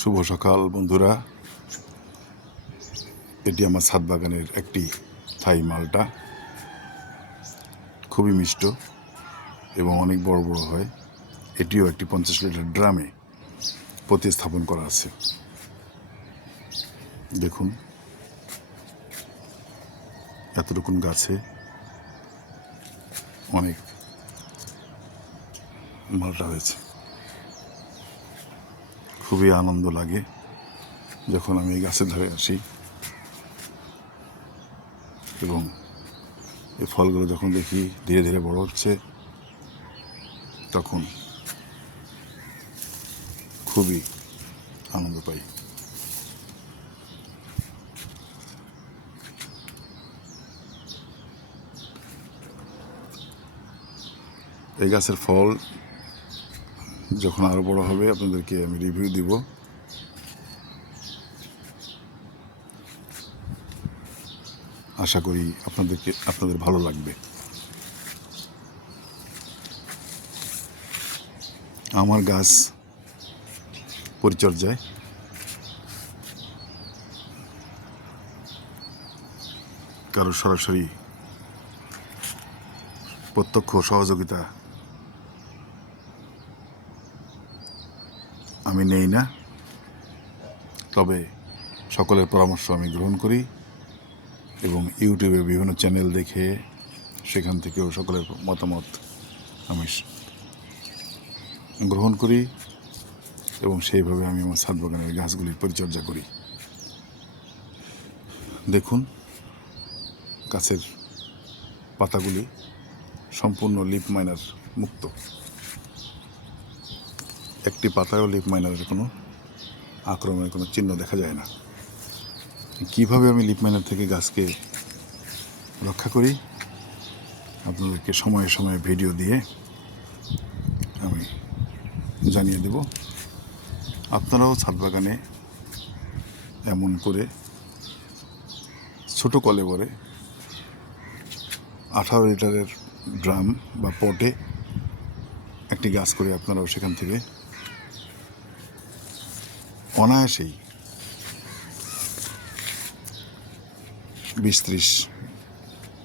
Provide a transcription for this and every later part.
শুভ সকাল, বন্ধুরা। এটি আমার ছাদ বাগানের একটি থাই মালটা। খুবই মিষ্ট এবং অনেক বড় বড় হয়। এটিও একটি পঞ্চাশ লিটার ড্রামে প্রতিস্থাপন করা আছে। দেখুন, এতটুকুন গাছে অনেক মালটা হয়েছে খুবই আনন্দ লাগে যখন আমি এই গাছের ধারে আসি। এবং এই ফলগুলো যখন দেখি ধীরে ধীরে বড় হচ্ছে, তখন খুবই আনন্দ পাই। এই গাছের ফল যখন আরও বড় হবে, আপনাদেরকে আমি রিভিউ দিব। আশা করি আপনাদেরকে, আপনাদের ভালো লাগবে। আমার গাছ পরিচর্যায়। কারও সরাসরি প্রত্যক্ষ সহযোগিতা আমি নেই না। তবে সকলের পরামর্শ আমি গ্রহণ করি এবং ইউটিউবে বিভিন্ন চ্যানেল দেখে সেখান থেকেও সকলের মতামত আমি গ্রহণ করি এবং সেইভাবে আমি আমার ছাদ বাগানের গাছগুলির পরিচর্যা করি। দেখুন, গাছের পাতাগুলি সম্পূর্ণ লিপ মাইনার মুক্ত। একটি পাতায়ও লিপ মাইনারের কোনো আক্রমণের কোনো চিহ্ন দেখা যায় না। কীভাবে আমি লিপ মাইনার থেকে গাছকে রক্ষা করি? আপনাদেরকে সময়ে সময়ে ভিডিও দিয়ে আমি জানিয়ে দেব। আপনারাও ছাদ বাগানে এমন করে ছোট কলে ভরে আঠারো লিটারের ড্রাম বা পটে একটি গাছ করে আপনারাও সেখান থেকে অনায়াসেই বিশ ত্রিশ,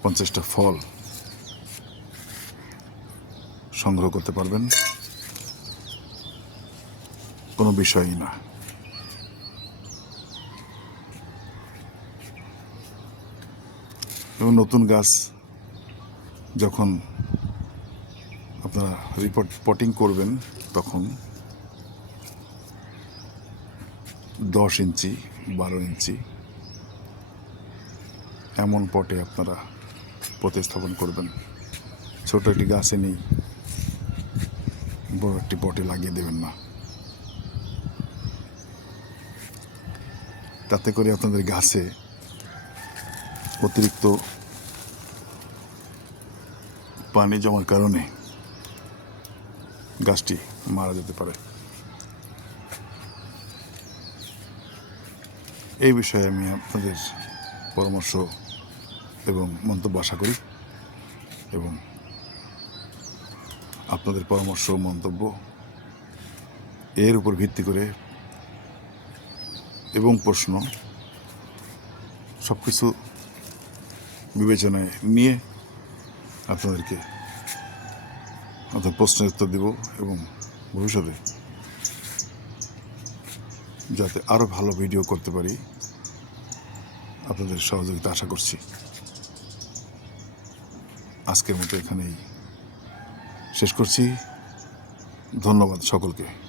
পঞ্চাশটা ফল সংগ্রহ করতে পারবেন। কোনো বিষয়ই না। এবং নতুন গাছ যখন আপনারা রিপোর্ট পটিং করবেন তখন দশ ইঞ্চি, বারো ইঞ্চি। এমন পটে আপনারা প্রতিস্থাপন করবেন। ছোট একটি গাছে নেই, বড় একটি পটে লাগিয়ে দেবেন না। তাতে করে আপনাদের গাছে অতিরিক্ত পানি জমার কারণে গাছটি মারা যেতে পারে। এই বিষয়ে আমি আপনাদের পরামর্শ এবং মন্তব্য আশা করি এবং আপনাদের পরামর্শ, মন্তব্য এর উপর ভিত্তি করে এবং প্রশ্ন সব কিছু বিবেচনায় নিয়ে আপনাদেরকে অর্থাৎ প্রশ্নের উত্তর দিব এবং ভবিষ্যতে যাতে আরও ভালো ভিডিও করতে পারি। আপনাদের সহযোগিতা আশা করছি। আজকের মতো এখানেই শেষ করছি। ধন্যবাদ সকলকে।